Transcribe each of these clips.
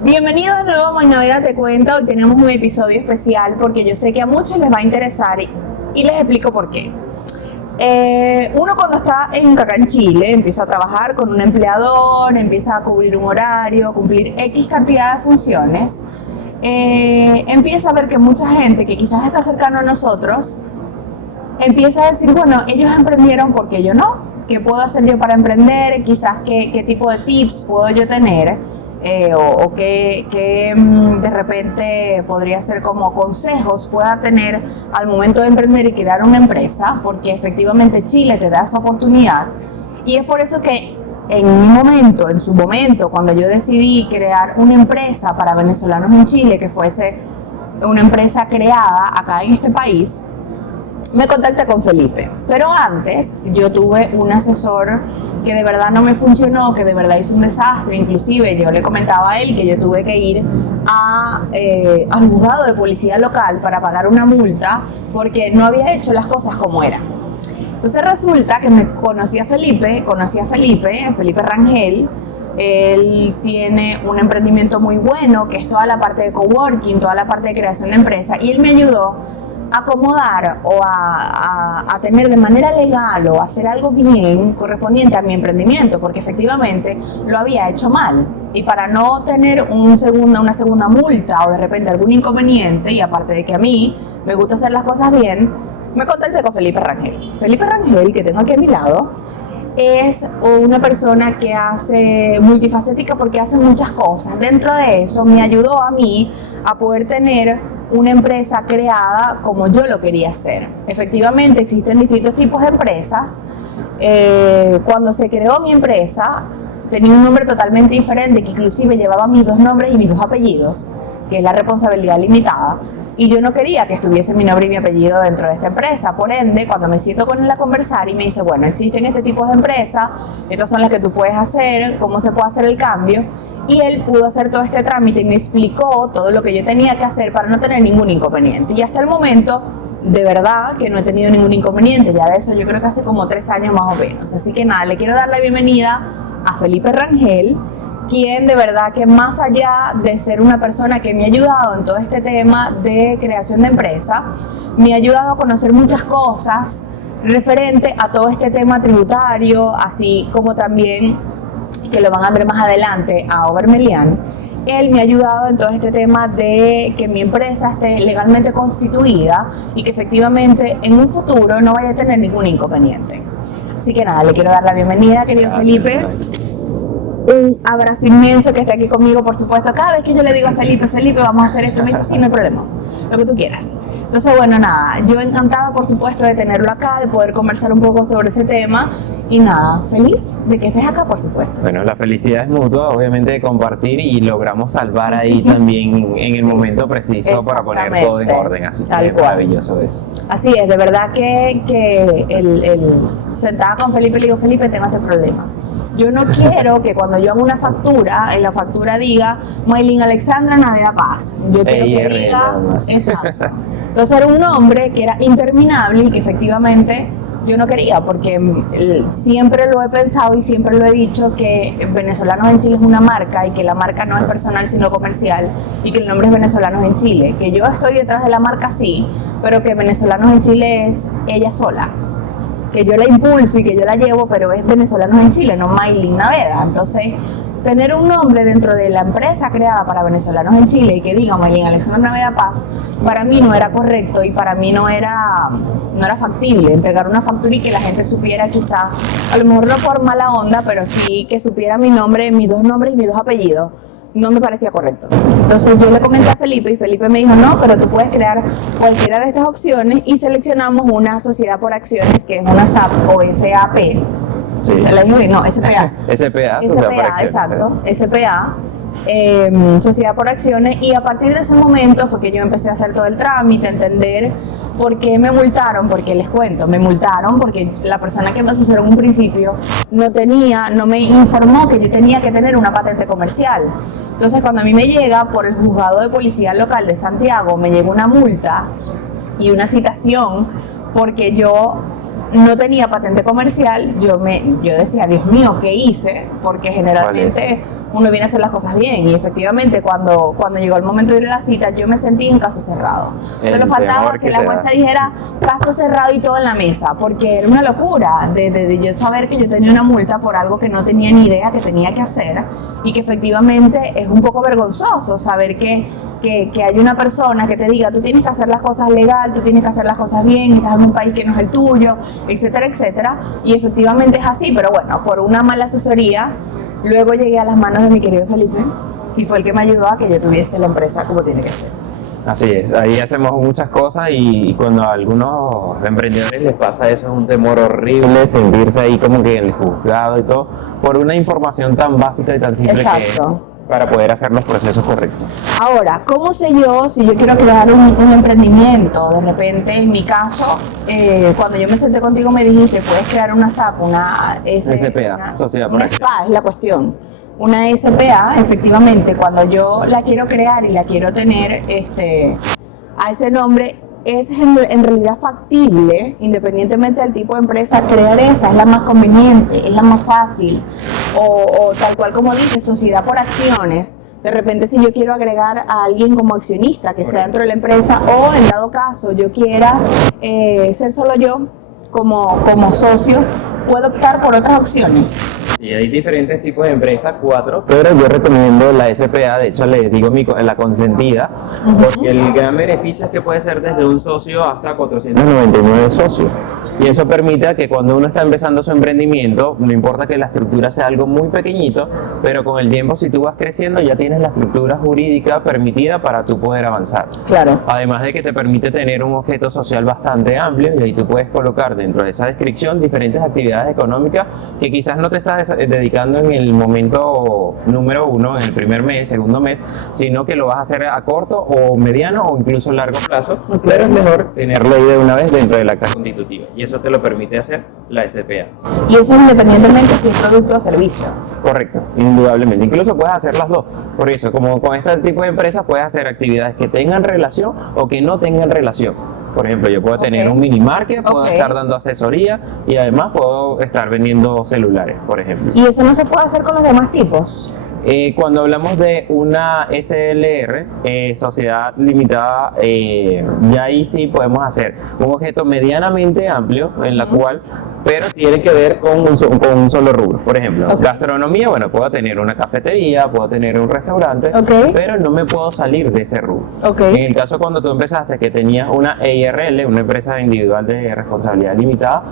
Bienvenidos de nuevo a Mañana Te Cuenta. Hoy tenemos un episodio especial porque yo sé que a muchos les va a interesar y les explico por qué. Uno cuando está acá en Chile empieza a trabajar con un empleador, empieza a cubrir un horario, cumplir X cantidad de funciones, empieza a ver que mucha gente que quizás está cercano a nosotros empieza a decir, bueno, ellos emprendieron, ¿por qué yo no? ¿Qué puedo hacer yo para emprender? Quizás qué tipo de tips puedo yo tener, o qué de repente podría ser como consejos pueda tener al momento de emprender y crear una empresa, porque efectivamente Chile te da esa oportunidad. Y es por eso que en su momento, cuando yo decidí crear una empresa para venezolanos en Chile, que fuese una empresa creada acá en este país, me contacté con Felipe. Pero antes yo tuve un asesor que de verdad no me funcionó, que de verdad hizo un desastre. Inclusive yo le comentaba a él que yo tuve que ir al juzgado de policía local para pagar una multa porque no había hecho las cosas como era. Entonces resulta que conocí a Felipe Rangel. Él tiene un emprendimiento muy bueno, que es toda la parte de coworking, toda la parte de creación de empresa, y él me ayudó a acomodar o a tener de manera legal o hacer algo bien correspondiente a mi emprendimiento, porque efectivamente lo había hecho mal. Y para no tener una segunda multa o de repente algún inconveniente, y aparte de que a mí me gusta hacer las cosas bien, me contacté con Felipe Rangel. Felipe Rangel, que tengo aquí a mi lado, es una persona que hace multifacética porque hace muchas cosas. Dentro de eso me ayudó a mí a poder tener una empresa creada como yo lo quería hacer. Efectivamente existen distintos tipos de empresas. Cuando se creó mi empresa tenía un nombre totalmente diferente, que inclusive llevaba mis dos nombres y mis dos apellidos, que es la responsabilidad limitada. Y yo no quería que estuviese mi nombre y mi apellido dentro de esta empresa. Por ende, cuando me siento con él a conversar y me dice, bueno, existen este tipo de empresas, estas son las que tú puedes hacer, cómo se puede hacer el cambio. Y él pudo hacer todo este trámite y me explicó todo lo que yo tenía que hacer para no tener ningún inconveniente. Y hasta el momento, de verdad que no he tenido ningún inconveniente. Ya de eso yo creo que hace como 3 años más o menos. Así que nada, le quiero dar la bienvenida a Felipe Rangel, quien de verdad que más allá de ser una persona que me ha ayudado en todo este tema de creación de empresa, me ha ayudado a conocer muchas cosas referente a todo este tema tributario, así como también, que lo van a ver más adelante, a Obermelian. Él me ha ayudado en todo este tema de que mi empresa esté legalmente constituida y que efectivamente en un futuro no vaya a tener ningún inconveniente. Así que nada, le quiero dar la bienvenida, querido Felipe. Un abrazo inmenso, que esté aquí conmigo, por supuesto. Cada vez que yo le digo a Felipe, vamos a hacer esto, me dice, sí, no hay problema, lo que tú quieras. Entonces, bueno, nada, yo encantada, por supuesto, de tenerlo acá, de poder conversar un poco sobre ese tema. Y nada, feliz de que estés acá, por supuesto. Bueno, la felicidad es mutua, obviamente, de compartir, y logramos salvar ahí también en el momento preciso para poner todo en orden. Así que es maravilloso eso. Así es, de verdad que sentada con Felipe, le digo, Felipe, tengo este problema. Yo no quiero que cuando yo hago una factura, en la factura diga Maylin Alexandra Naveda Paz. Yo quiero que diga, exacto. Entonces era un nombre que era interminable y que efectivamente yo no quería, porque siempre lo he pensado y siempre lo he dicho, que Venezolanos en Chile es una marca y que la marca no es personal sino comercial, y que el nombre es Venezolanos en Chile, que yo estoy detrás de la marca sí, pero que Venezolanos en Chile es ella sola, que yo la impulso y que yo la llevo, pero es Venezolanos en Chile, no Maylin Naveda. Entonces, tener un nombre dentro de la empresa creada para venezolanos en Chile y que diga Maylin Alexandra Naveda Paz, para mí no era correcto y para mí no era factible entregar una factura y que la gente supiera, quizás, a lo mejor no por mala onda, pero sí que supiera mi nombre, mis dos nombres y mis dos apellidos. No me parecía correcto. Entonces yo le comenté a Felipe y Felipe me dijo, no, pero tú puedes crear cualquiera de estas opciones, y seleccionamos una sociedad por acciones, que es una SAP o SAP. Sí. ¿Se la dije bien? No, SPA. SPA, Sociedad por Acciones. Exacto, SPA, Sociedad por Acciones, y a partir de ese momento fue que yo empecé a hacer todo el trámite, a entender por qué me multaron, porque les cuento, me multaron porque la persona que me asesoró en un principio no me informó que yo tenía que tener una patente comercial. Entonces cuando a mí me llega por el juzgado de policía local de Santiago, me llega una multa y una citación porque yo no tenía patente comercial. Yo decía, Dios mío, ¿qué hice? Porque generalmente uno viene a hacer las cosas bien. Y efectivamente, cuando llegó el momento de ir a la cita, yo me sentí en caso cerrado. Solo faltaba que la jueza dijera caso cerrado y todo en la mesa, porque era una locura de yo saber que yo tenía una multa por algo que no tenía ni idea que tenía que hacer, y que efectivamente es un poco vergonzoso saber que hay una persona que te diga tú tienes que hacer las cosas legal, tú tienes que hacer las cosas bien, estás en un país que no es el tuyo, etcétera, etcétera. Y efectivamente es así, pero bueno, por una mala asesoría, luego llegué a las manos de mi querido Felipe y fue el que me ayudó a que yo tuviese la empresa como tiene que ser. Así es, ahí hacemos muchas cosas y cuando a algunos emprendedores les pasa eso es un temor horrible, sentirse ahí como que en el juzgado y todo, por una información tan básica y tan simple. Exacto. Que para poder hacer los procesos correctos. Ahora, ¿cómo sé yo si yo quiero crear un emprendimiento? De repente, en mi caso, cuando yo me senté contigo me dijiste, puedes crear una SAP, una SPA, Sociedad por Acción. SPA es la cuestión. Una SPA, efectivamente, cuando yo la quiero crear y la quiero tener a ese nombre, es en realidad factible, independientemente del tipo de empresa, crear esa, es la más conveniente, es la más fácil, o tal cual como dice, sociedad por acciones. De repente, si yo quiero agregar a alguien como accionista que sea dentro de la empresa, o en dado caso yo quiera ser solo yo como socio, puedo optar por otras opciones. Sí, hay diferentes tipos de empresas, 4, pero yo recomiendo la SPA, de hecho les digo la consentida, porque el gran beneficio es que puede ser desde un socio hasta 499 socios. Y eso permite que cuando uno está empezando su emprendimiento, no importa que la estructura sea algo muy pequeñito, pero con el tiempo, si tú vas creciendo, ya tienes la estructura jurídica permitida para tú poder avanzar. Claro. Además de que te permite tener un objeto social bastante amplio, y ahí tú puedes colocar dentro de esa descripción diferentes actividades económicas que quizás no te estás dedicando en el momento número 1, en el primer mes, segundo mes, sino que lo vas a hacer a corto o mediano o incluso largo plazo, pero es mejor tenerlo ahí de una vez dentro del acta constitutiva. Y eso te lo permite hacer la SPA. Y eso es independientemente si es producto o servicio. Correcto, indudablemente. Incluso puedes hacer las dos. Por eso, como con este tipo de empresas, puedes hacer actividades que tengan relación o que no tengan relación. Por ejemplo, yo puedo tener un mini market, puedo estar dando asesoría y además puedo estar vendiendo celulares, por ejemplo. ¿Y eso no se puede hacer con los demás tipos? Cuando hablamos de una SLR, Sociedad Limitada, ya ahí sí podemos hacer un objeto medianamente amplio en la cual, pero tiene que ver con un solo rubro. Por ejemplo, gastronomía, bueno, puedo tener una cafetería, puedo tener un restaurante, pero no me puedo salir de ese rubro. En el caso cuando tú empezaste que tenías una EIRL, una empresa individual de responsabilidad limitada,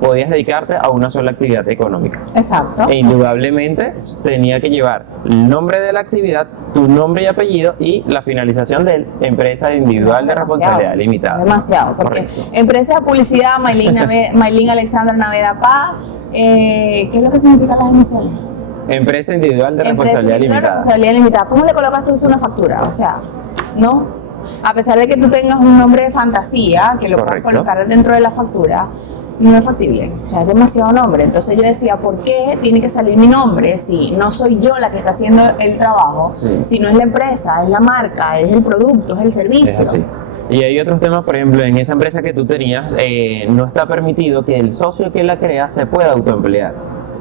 podías dedicarte a una sola actividad económica. Exacto. E indudablemente tenía que llevar el nombre de la actividad, tu nombre y apellido y la finalización de empresa individual de responsabilidad limitada. Demasiado, porque empresa de publicidad, Maylin Alexandra Naveda Paz, ¿qué es lo que significan las iniciales? Empresa individual de responsabilidad limitada. ¿Cómo le colocas tú una factura? O sea, ¿no? A pesar de que tú tengas un nombre de fantasía, que lo puedas colocar dentro de la factura, no es factible, o sea, es demasiado nombre. Entonces yo decía, ¿por qué tiene que salir mi nombre si no soy yo la que está haciendo el trabajo? Si no es la empresa, es la marca, es el producto, es el servicio. Es así. Y hay otros temas, por ejemplo, en esa empresa que tú tenías, no está permitido que el socio que la crea se pueda autoemplear.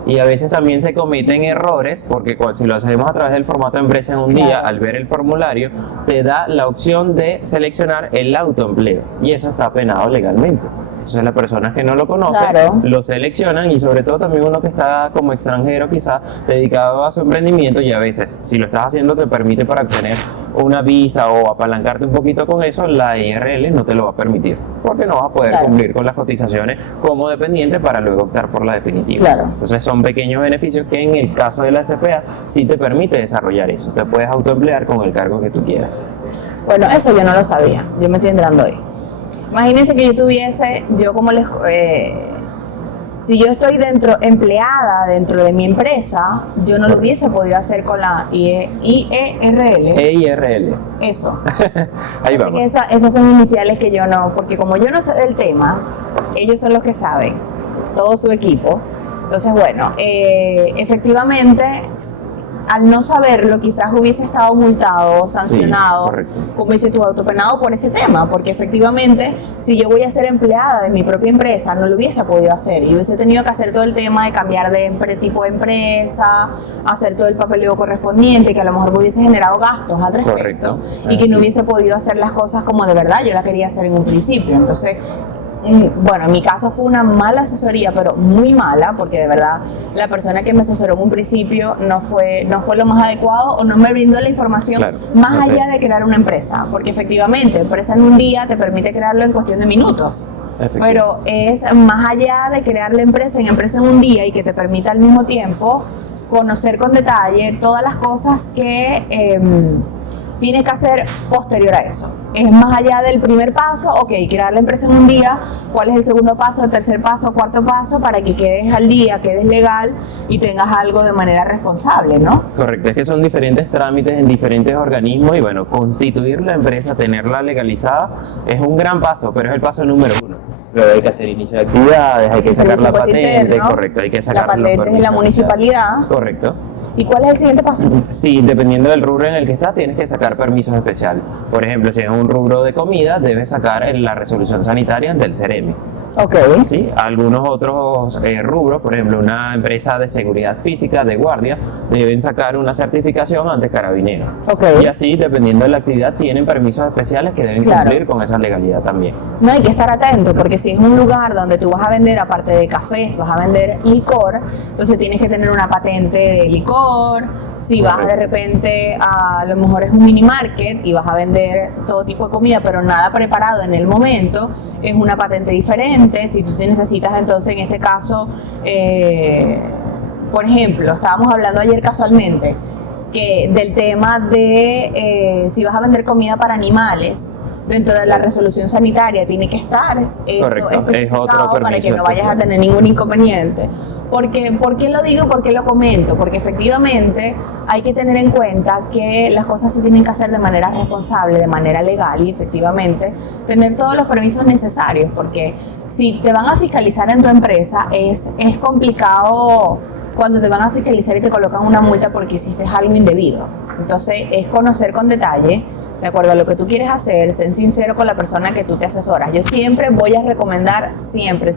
Y a veces también se cometen errores porque si lo hacemos a través del formato de empresa en un día, al ver el formulario, te da la opción de seleccionar el autoempleo y eso está penado legalmente. Entonces las personas que no lo conocen lo seleccionan y sobre todo también uno que está como extranjero quizás dedicado a su emprendimiento y a veces si lo estás haciendo te permite para obtener una visa o apalancarte un poquito con eso, la IRL no te lo va a permitir porque no vas a poder cumplir con las cotizaciones como dependiente para luego optar por la definitiva. Entonces son pequeños beneficios que en el caso de la SPA sí te permite desarrollar eso, te puedes autoemplear con el cargo que tú quieras. Bueno, eso yo no lo sabía, yo me estoy enterando hoy. Imagínense que yo tuviese, si yo estoy empleada dentro de mi empresa, yo no lo hubiese podido hacer con la IERL. EIRL. Eso. Ahí vamos. Esas son iniciales que yo no, porque como yo no sé del tema, ellos son los que saben, todo su equipo. Entonces, bueno, efectivamente, al no saberlo, quizás hubiese estado multado, sancionado, correcto. como dice tu autopenado por ese tema, porque efectivamente, si yo voy a ser empleada de mi propia empresa, no lo hubiese podido hacer y hubiese tenido que hacer todo el tema de cambiar de tipo de empresa, hacer todo el papeleo correspondiente, que a lo mejor me hubiese generado gastos al respecto. Correcto. Y que Sí. no hubiese podido hacer las cosas como de verdad yo las quería hacer en un principio. Entonces, bueno, en mi caso fue una mala asesoría, pero muy mala, porque de verdad la persona que me asesoró en un principio no fue lo más adecuado o no me brindó la información más allá de crear una empresa, porque efectivamente, empresa en un día te permite crearlo en cuestión de minutos. Pero es más allá de crear la empresa en un día y que te permita al mismo tiempo conocer con detalle todas las cosas que tienes que hacer posterior a eso. Es más allá del primer paso, ok, crear la empresa en un día, cuál es el segundo paso, el tercer paso, cuarto paso, para que quedes al día, quedes legal y tengas algo de manera responsable, ¿no? Correcto, es que son diferentes trámites en diferentes organismos y bueno, constituir la empresa, tenerla legalizada, es un gran paso, pero es el paso número 1. Luego hay que hacer inicio de actividades, hay que sacar la patente, interno, correcto, hay que sacar la patente en la municipalidad. Correcto. ¿Y cuál es el siguiente paso? Sí, dependiendo del rubro en el que estás, tienes que sacar permisos especiales. Por ejemplo, si es un rubro de comida, debes sacar la resolución sanitaria del CEREMI. Ok. ¿Sí? Algunos otros rubros, por ejemplo, una empresa de seguridad física, de guardia, deben sacar una certificación ante Carabineros. Ok. Y así, dependiendo de la actividad, tienen permisos especiales que deben cumplir con esa legalidad también. No, hay que estar atento, porque si es un lugar donde tú vas a vender, aparte de cafés, vas a vender licor, entonces tienes que tener una patente de licor. Si vas de repente a lo mejor es un mini market y vas a vender todo tipo de comida, pero nada preparado en el momento, es una patente diferente. Si tú te necesitas, entonces en este caso, por ejemplo, estábamos hablando ayer casualmente que del tema de si vas a vender comida para animales, dentro de la resolución sanitaria tiene que estar eso especificado para que no vayas a tener ningún inconveniente. ¿Por qué lo digo? ¿Por qué lo comento? Porque efectivamente hay que tener en cuenta que las cosas se tienen que hacer de manera responsable, de manera legal y efectivamente tener todos los permisos necesarios, porque si te van a fiscalizar en tu empresa es complicado cuando te van a fiscalizar y te colocan una multa porque hiciste algo indebido. Entonces es conocer con detalle, de acuerdo a lo que tú quieres hacer, ser sincero con la persona que tú te asesoras. Yo siempre voy a recomendar, siempre,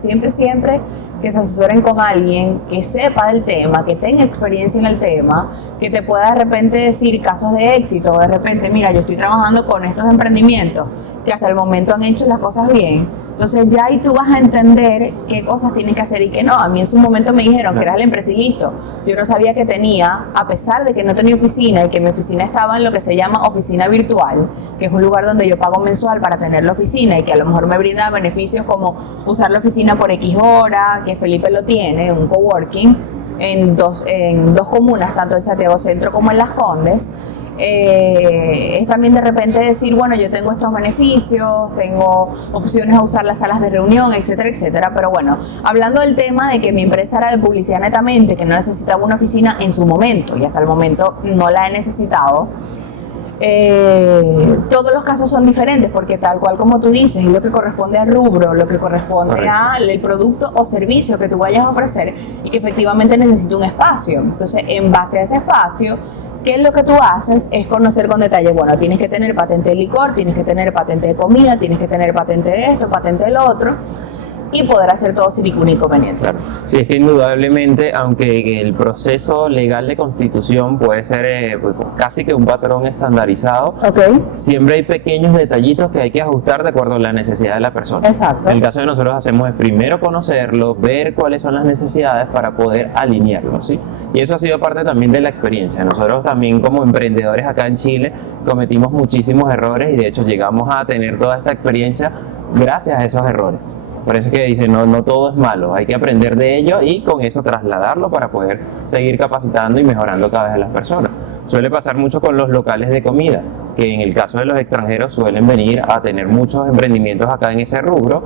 que se asesoren con alguien que sepa del tema, que tenga experiencia en el tema, que te pueda de repente decir casos de éxito, de repente, mira, yo estoy trabajando con estos emprendimientos que hasta el momento han hecho las cosas bien. Entonces ya ahí tú vas a entender qué cosas tienes que hacer y qué no. A mí en su momento me dijeron que eras la empresa y listo. Yo no sabía que tenía, a pesar de que no tenía oficina y que mi oficina estaba en lo que se llama oficina virtual, que es un lugar donde yo pago mensual para tener la oficina y que a lo mejor me brinda beneficios como usar la oficina por X hora, que Felipe lo tiene, un coworking, en dos comunas, tanto en Santiago Centro como en Las Condes. Es también de repente decir, bueno, yo tengo estos beneficios, tengo opciones a usar las salas de reunión, etcétera, etcétera. Pero bueno, hablando del tema de que mi empresa era de publicidad netamente, que no necesitaba una oficina en su momento y hasta el momento no la he necesitado, todos los casos son diferentes porque tal cual como tú dices, es lo que corresponde al rubro, lo que corresponde al producto o servicio que tú vayas a ofrecer y que efectivamente necesita un espacio. Entonces, en base a ese espacio, ¿qué es lo que tú haces? Es conocer con detalle, bueno, tienes que tener patente de licor, tienes que tener patente de comida, tienes que tener patente de esto, patente de lo otro, y poder hacer todo sin ningún inconveniente. Claro. Sí, es que indudablemente, aunque el proceso legal de constitución puede ser pues, casi que un patrón estandarizado, siempre hay pequeños detallitos que hay que ajustar de acuerdo a la necesidad de la persona. Exacto. En el caso de nosotros hacemos es primero conocerlo, ver cuáles son las necesidades para poder alinearlo, ¿sí? Y eso ha sido parte también de la experiencia. Nosotros también como emprendedores acá en Chile cometimos muchísimos errores y de hecho llegamos a tener toda esta experiencia gracias a esos errores. Por eso es que dicen, no todo es malo, hay que aprender de ello y con eso trasladarlo para poder seguir capacitando y mejorando cada vez a las personas. Suele pasar mucho con los locales de comida, que en el caso de los extranjeros suelen venir a tener muchos emprendimientos acá en ese rubro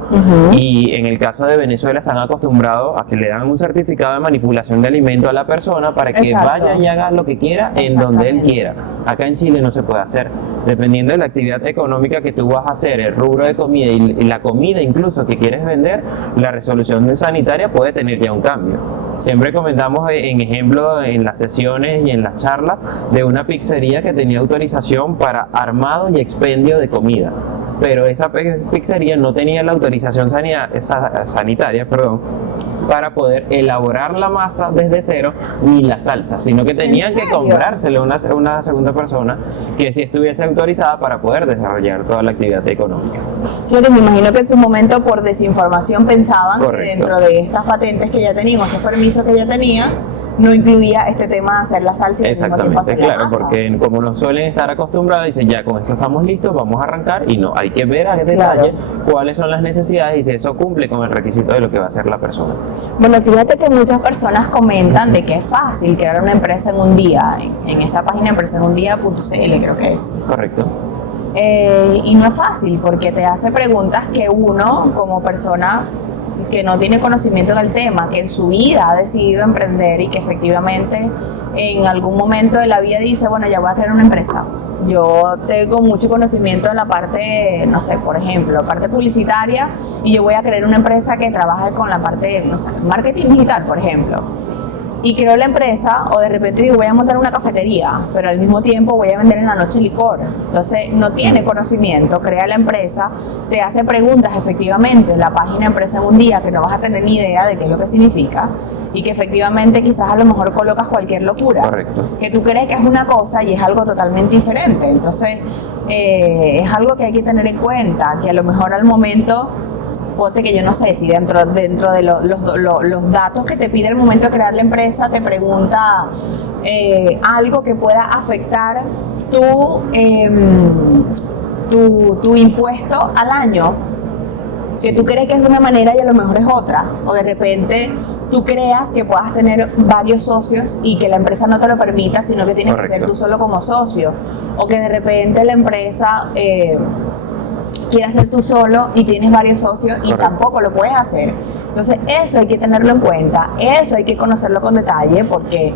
y en el caso de Venezuela están acostumbrados a que le dan un certificado de manipulación de alimento a la persona para que vaya y haga lo que quiera en donde él quiera. Acá en Chile no se puede hacer. Dependiendo de la actividad económica que tú vas a hacer, el rubro de comida y la comida incluso que quieres vender, la resolución sanitaria puede tener ya un cambio. Siempre comentamos en ejemplo en las sesiones y en las charlas de una pizzería que tenía autorización para armado y expendio de comida, pero esa pizzería no tenía la autorización sanitaria, para poder elaborar la masa desde cero ni la salsa, sino que tenían que comprárselo a una segunda persona que sí estuviese autorizada para poder desarrollar toda la actividad económica. Yo me imagino que en su momento por desinformación pensaban Correcto. que dentro de estas patentes que ya tenían, o estos permisos que ya tenían, no incluía este tema de hacer la salsa y al mismo tiempo hacer la masa. Porque como no suelen estar acostumbrados, dicen ya con esto estamos listos, vamos a arrancar, y no, hay que ver a detalle cuáles son las necesidades y si eso cumple con el requisito de lo que va a hacer la persona. Bueno, fíjate que muchas personas comentan de que es fácil crear una empresa en un día, en esta página empresaenundia.cl creo que es. Correcto. Y no es fácil porque te hace preguntas que uno como persona que no tiene conocimiento del tema, que en su vida ha decidido emprender y que efectivamente en algún momento de la vida dice, bueno, ya voy a crear una empresa. Yo tengo mucho conocimiento de la parte, no sé, por ejemplo, parte publicitaria, y yo voy a crear una empresa que trabaje con la parte, no sé, marketing digital, por ejemplo. Y creo la empresa, o de repente digo, voy a montar una cafetería, pero al mismo tiempo voy a vender en la noche licor. Entonces no tiene conocimiento, crea la empresa, te hace preguntas efectivamente, la página Empresa en un Día, que no vas a tener ni idea de qué es lo que significa, y que efectivamente quizás a lo mejor colocas cualquier locura. Correcto. Que tú crees que es una cosa y es algo totalmente diferente. Entonces es algo que hay que tener en cuenta, que a lo mejor al momento... Ponte que yo no sé si dentro de los datos que te pide al momento de crear la empresa te pregunta algo que pueda afectar tu impuesto al año, que tú crees que es de una manera y a lo mejor es otra, o de repente tú creas que puedas tener varios socios y que la empresa no te lo permita, sino que tienes que ser tú solo como socio, o que de repente la empresa... quieres hacer tú solo y tienes varios socios y tampoco lo puedes hacer. Entonces eso hay que tenerlo en cuenta, eso hay que conocerlo con detalle porque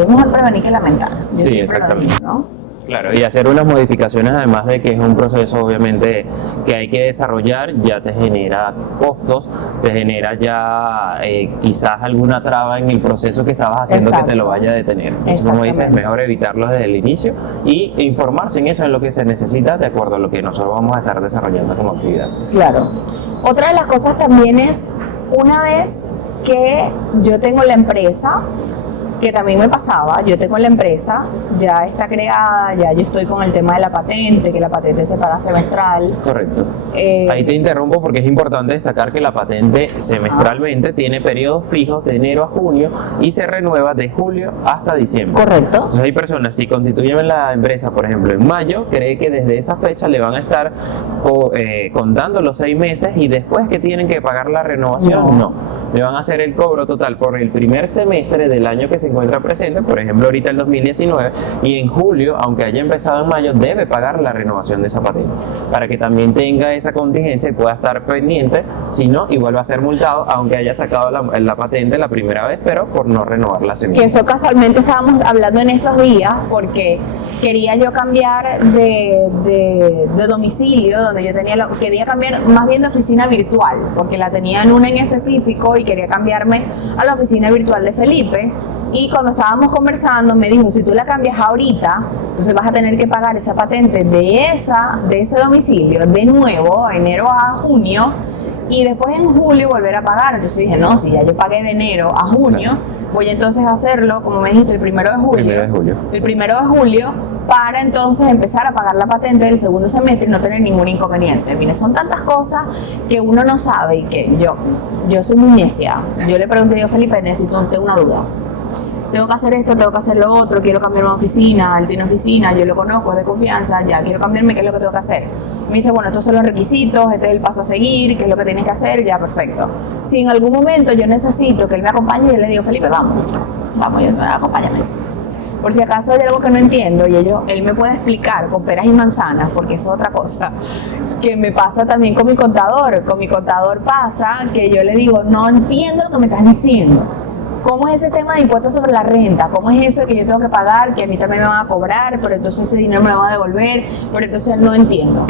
es mejor prevenir que lamentar. Sí, exactamente. ¿No? Claro, y hacer unas modificaciones, además de que es un proceso obviamente que hay que desarrollar, ya te genera costos, te genera ya quizás alguna traba en el proceso que estabas haciendo que te lo vaya a detener. Entonces, como dices, es mejor evitarlo desde el inicio y informarse en eso, en lo que se necesita de acuerdo a lo que nosotros vamos a estar desarrollando como actividad. Claro. Otra de las cosas también es, una vez que yo tengo la empresa, que también me pasaba, yo tengo la empresa, ya está creada, ya yo estoy con el tema de la patente, que la patente se paga semestral. Correcto. Ahí te interrumpo porque es importante destacar que la patente semestralmente tiene periodos fijos de enero a junio y se renueva de julio hasta diciembre. Correcto. Entonces hay personas, si constituyen la empresa, por ejemplo, en mayo, cree que desde esa fecha le van a estar contando los 6 meses y después que tienen que pagar la renovación, no. Le van a hacer el cobro total por el primer semestre del año que se encuentra presente, por ejemplo ahorita el 2019, y en julio, aunque haya empezado en mayo, debe pagar la renovación de esa patente, para que también tenga esa contingencia y pueda estar pendiente, si no, igual va a ser multado, aunque haya sacado la patente la primera vez, pero por no renovar la segunda. Que eso casualmente estábamos hablando en estos días, porque quería yo cambiar de domicilio, donde yo quería cambiar más bien de oficina virtual, porque la tenía en una en específico y quería cambiarme a la oficina virtual de Felipe. Y cuando estábamos conversando me dijo, si tú la cambias ahorita, entonces vas a tener que pagar esa patente de ese domicilio de nuevo, enero a junio, y después en julio volver a pagar. Entonces dije, no, si ya yo pagué de enero a junio, voy entonces a hacerlo, como me dijiste, el 1 de julio. El 1 de julio, para entonces empezar a pagar la patente del segundo semestre y no tener ningún inconveniente. Mire, son tantas cosas que uno no sabe y que yo soy muy necia. Yo le pregunté, digo, Felipe, tengo una duda. Tengo que hacer esto, tengo que hacer lo otro, quiero cambiar una oficina, él tiene oficina, yo lo conozco, es de confianza, ya quiero cambiarme, ¿qué es lo que tengo que hacer? Me dice, bueno, estos son los requisitos, este es el paso a seguir, qué es lo que tienes que hacer, ya, perfecto. Si en algún momento yo necesito que él me acompañe, yo le digo, Felipe, vamos, acompáñame. Por si acaso hay algo que no entiendo y él me puede explicar con peras y manzanas, porque es otra cosa que me pasa también con mi contador. Con mi contador pasa que yo le digo, no entiendo lo que me estás diciendo. ¿Cómo es ese tema de impuestos sobre la renta? ¿Cómo es eso que yo tengo que pagar, que a mí también me van a cobrar, pero entonces ese dinero me lo van a devolver, pero entonces no entiendo?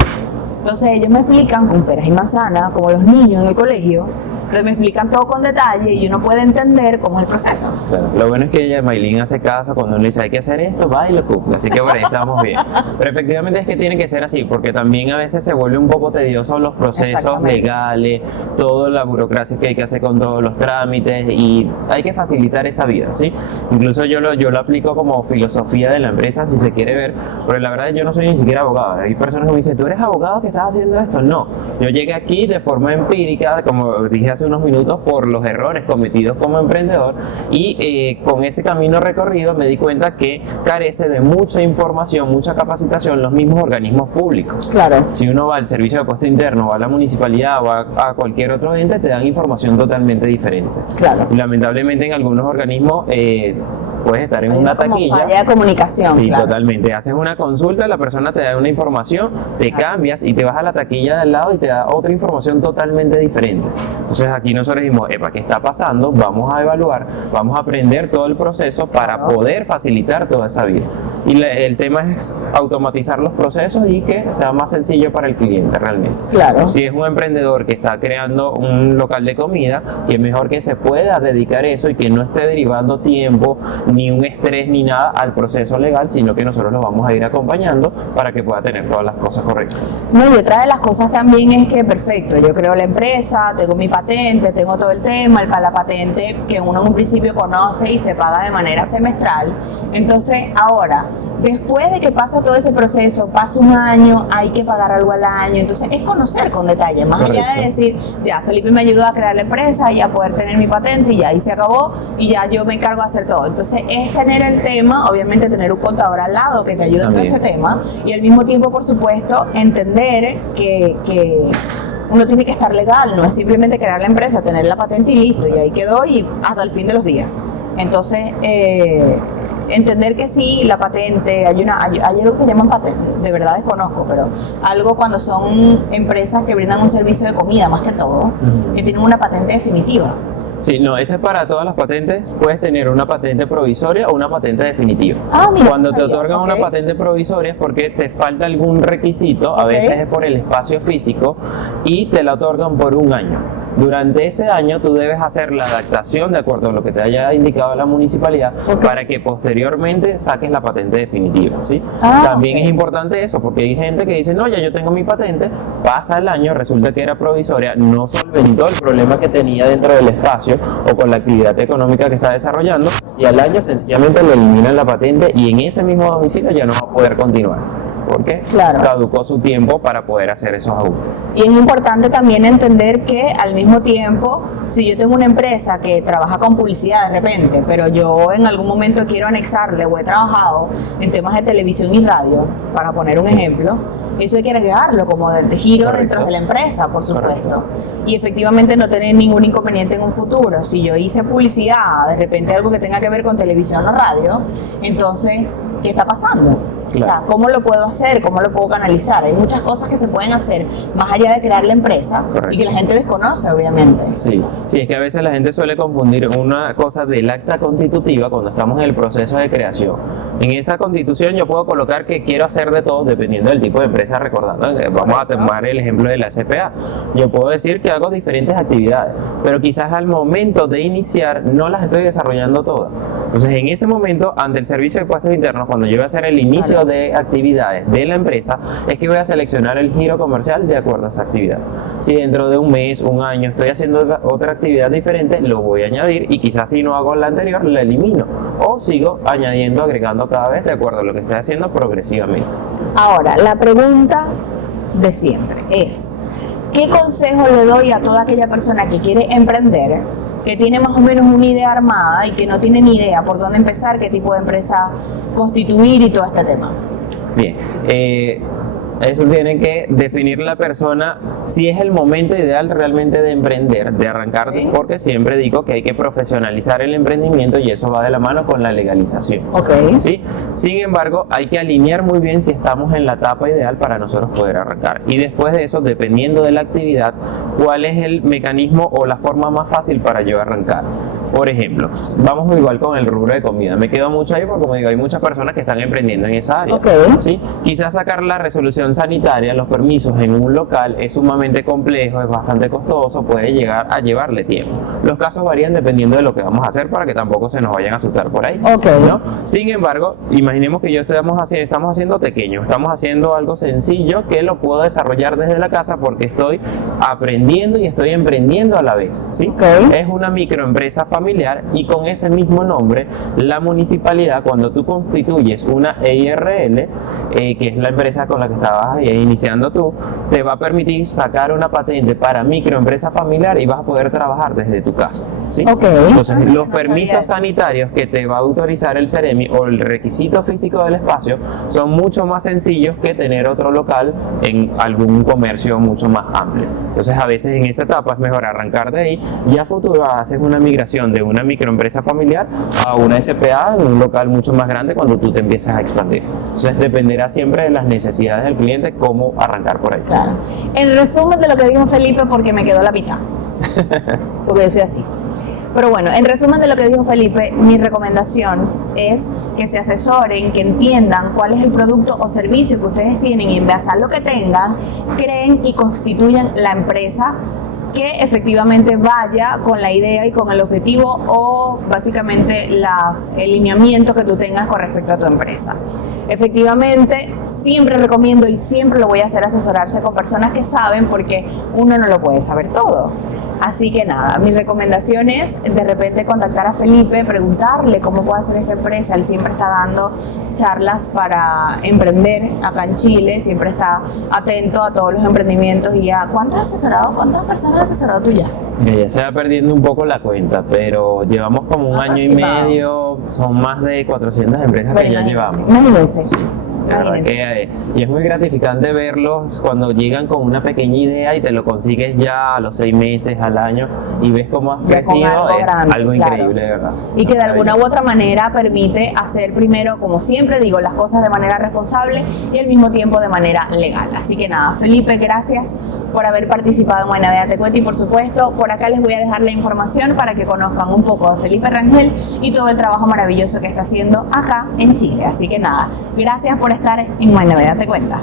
Entonces ellos me explican con peras y manzanas, como los niños en el colegio. Entonces me explican todo con detalle y uno puede entender cómo es el proceso. Claro. Lo bueno es que ella, Maylin, hace caso cuando uno le dice hay que hacer esto, va y lo cumple, así que por ahí estamos bien. Pero efectivamente es que tiene que ser así, porque también a veces se vuelve un poco tedioso los procesos legales, toda la burocracia que hay que hacer con todos los trámites y hay que facilitar esa vida, ¿sí? Incluso yo lo aplico como filosofía de la empresa, si se quiere ver, pero la verdad yo no soy ni siquiera abogado. Hay personas que me dicen, ¿tú eres abogado que estás haciendo esto? No, yo llegué aquí de forma empírica, como dije hace unos minutos, por los errores cometidos como emprendedor y con ese camino recorrido me di cuenta que carece de mucha información, mucha capacitación los mismos organismos públicos. Claro. Si uno va al servicio de puesto interno, va a la municipalidad o a cualquier otro ente, te dan información totalmente diferente. Claro. Y lamentablemente en algunos organismos puedes estar en una taquilla. Falla de comunicación. Sí, claro. Totalmente. Haces una consulta, la persona te da una información, te cambias y te vas a la taquilla de al lado y te da otra información totalmente diferente. Entonces aquí nosotros dijimos, epa, ¿qué está pasando? Vamos a evaluar, vamos a aprender todo el proceso para poder facilitar toda esa vida. Y el tema es automatizar los procesos y que sea más sencillo para el cliente realmente. Claro. Si es un emprendedor que está creando un local de comida, que mejor que se pueda dedicar eso y que no esté derivando tiempo, ni un estrés, ni nada al proceso legal, sino que nosotros lo vamos a ir acompañando para que pueda tener todas las cosas correctas. No, y otra de las cosas también es que, perfecto, yo creo la empresa, tengo mi patente, tengo todo el tema, la patente que uno en un principio conoce y se paga de manera semestral. Entonces, ahora, después de que pasa todo ese proceso, pasa un año, hay que pagar algo al año. Entonces, es conocer con detalle, más allá de decir, ya, Felipe me ayudó a crear la empresa y a poder tener mi patente y ya ahí se acabó y ya yo me encargo de hacer todo. Entonces, es tener el tema, obviamente tener un contador al lado que te ayude en todo este tema y al mismo tiempo, por supuesto, entender que uno tiene que estar legal, no es simplemente crear la empresa, tener la patente y listo, y ahí quedó y hasta el fin de los días. Entonces, entender que sí, la patente, hay algo que llaman patente, de verdad desconozco, pero algo cuando son empresas que brindan un servicio de comida más que todo, que tienen una patente definitiva. Sí, no, ese es para todas las patentes. Puedes tener una patente provisoria o una patente definitiva. Ah, mira, cuando te otorgan una patente provisoria es porque te falta algún requisito, a veces es por el espacio físico, y te la otorgan por un año. Durante ese año tú debes hacer la adaptación de acuerdo a lo que te haya indicado la municipalidad para que posteriormente saques la patente definitiva, ¿sí? También es importante eso porque hay gente que dice, no, ya yo tengo mi patente, pasa el año, resulta que era provisoria, no solventó el problema que tenía dentro del espacio o con la actividad económica que está desarrollando y al año sencillamente le eliminan la patente y en ese mismo domicilio ya no va a poder continuar. Porque caducó su tiempo para poder hacer esos ajustes. Y es importante también entender que al mismo tiempo, si yo tengo una empresa que trabaja con publicidad de repente, pero yo en algún momento quiero anexarle o he trabajado en temas de televisión y radio, para poner un ejemplo, eso hay que agregarlo como de giro dentro de la empresa, por supuesto. Y efectivamente no tener ningún inconveniente en un futuro. Si yo hice publicidad, de repente algo que tenga que ver con televisión o radio, entonces, ¿qué está pasando? Claro. O sea, ¿cómo lo puedo hacer? ¿Cómo lo puedo canalizar? Hay muchas cosas que se pueden hacer más allá de crear la empresa y que la gente desconoce, obviamente. Sí, es que a veces la gente suele confundir una cosa del acta constitutiva cuando estamos en el proceso de creación. En esa constitución yo puedo colocar que quiero hacer de todo dependiendo del tipo de empresa, recordando. Vamos a tomar el ejemplo de la SPA. Yo puedo decir que hago diferentes actividades, pero quizás al momento de iniciar no las estoy desarrollando todas. Entonces, en ese momento, ante el servicio de impuestos internos, cuando yo voy a hacer el inicio de actividades de la empresa, es que voy a seleccionar el giro comercial de acuerdo a esa actividad. Si dentro de un mes, un año estoy haciendo otra actividad diferente, lo voy a añadir y quizás si no hago la anterior, la elimino o sigo añadiendo, agregando cada vez de acuerdo a lo que estoy haciendo progresivamente. Ahora, la pregunta de siempre es, ¿qué consejo le doy a toda aquella persona que quiere emprender, que tiene más o menos una idea armada y que no tiene ni idea por dónde empezar, qué tipo de empresa constituir y todo este tema? Bien, eso tiene que definir la persona si es el momento ideal realmente de emprender, de arrancar, porque siempre digo que hay que profesionalizar el emprendimiento y eso va de la mano con la legalización. ¿Sí? Sin embargo, hay que alinear muy bien si estamos en la etapa ideal para nosotros poder arrancar. Y después de eso, dependiendo de la actividad, cuál es el mecanismo o la forma más fácil para yo arrancar. Por ejemplo, vamos igual con el rubro de comida. Me quedo mucho ahí porque, como digo, hay muchas personas que están emprendiendo en esa área. Ok. ¿Sí? Quizás sacar la resolución sanitaria, los permisos en un local es sumamente complejo, es bastante costoso, puede llegar a llevarle tiempo. Los casos varían dependiendo de lo que vamos a hacer para que tampoco se nos vayan a asustar por ahí. Ok. ¿No? Sin embargo, imaginemos que estamos haciendo pequeño, estamos haciendo algo sencillo que lo puedo desarrollar desde la casa porque estoy aprendiendo y estoy emprendiendo a la vez. ¿Sí? Ok. Es una microempresa familiar y con ese mismo nombre, la municipalidad, cuando tú constituyes una EIRL, que es la empresa con la que estabas iniciando tú, te va a permitir sacar una patente para microempresa familiar y vas a poder trabajar desde tu casa. ¿Sí? Ok. Entonces, Ah, los no permisos sabía eso. sanitarios que te va a autorizar el Ceremi o el requisito físico del espacio son mucho más sencillos que tener otro local en algún comercio mucho más amplio. Entonces, a veces en esa etapa es mejor arrancar de ahí y a futuro haces una migración de una microempresa familiar a una SPA en un local mucho más grande cuando tú te empiezas a expandir. Entonces, dependerá siempre de las necesidades del cliente cómo arrancar por ahí. Claro. En resumen de lo que dijo Felipe, porque me quedó la mitad. Porque yo soy así. Pero bueno, en resumen de lo que dijo Felipe, mi recomendación es que se asesoren, que entiendan cuál es el producto o servicio que ustedes tienen y en base a lo que tengan, creen y constituyan la empresa que efectivamente vaya con la idea y con el objetivo o básicamente el lineamiento que tú tengas con respecto a tu empresa. Efectivamente, siempre recomiendo y siempre lo voy a hacer asesorarse con personas que saben porque uno no lo puede saber todo. Así que nada, mi recomendación es de repente contactar a Felipe, preguntarle cómo puede hacer esta empresa. Él siempre está dando charlas para emprender acá en Chile, siempre está atento a todos los emprendimientos y a ¿cuántas personas has asesorado tú ya? Mira, ya se va perdiendo un poco la cuenta, pero llevamos como un año y Aproximado. medio, son más de 400 empresas que ya llevamos. Imagínense. La verdad que y es muy gratificante verlos cuando llegan con una pequeña idea y te lo consigues ya a los 6 meses, al año y ves cómo has Ya con crecido, algo es grande, algo claro. increíble, de verdad. Y que de alguna u Maravilloso. otra manera permite hacer primero, como siempre digo, las cosas de manera responsable y al mismo tiempo de manera legal. Así que nada, Felipe, gracias por haber participado en Buena Vida Te Cuento y por supuesto por acá les voy a dejar la información para que conozcan un poco de Felipe Rangel y todo el trabajo maravilloso que está haciendo acá en Chile. Así que nada, gracias por estar en Buena Vida Te Cuenta.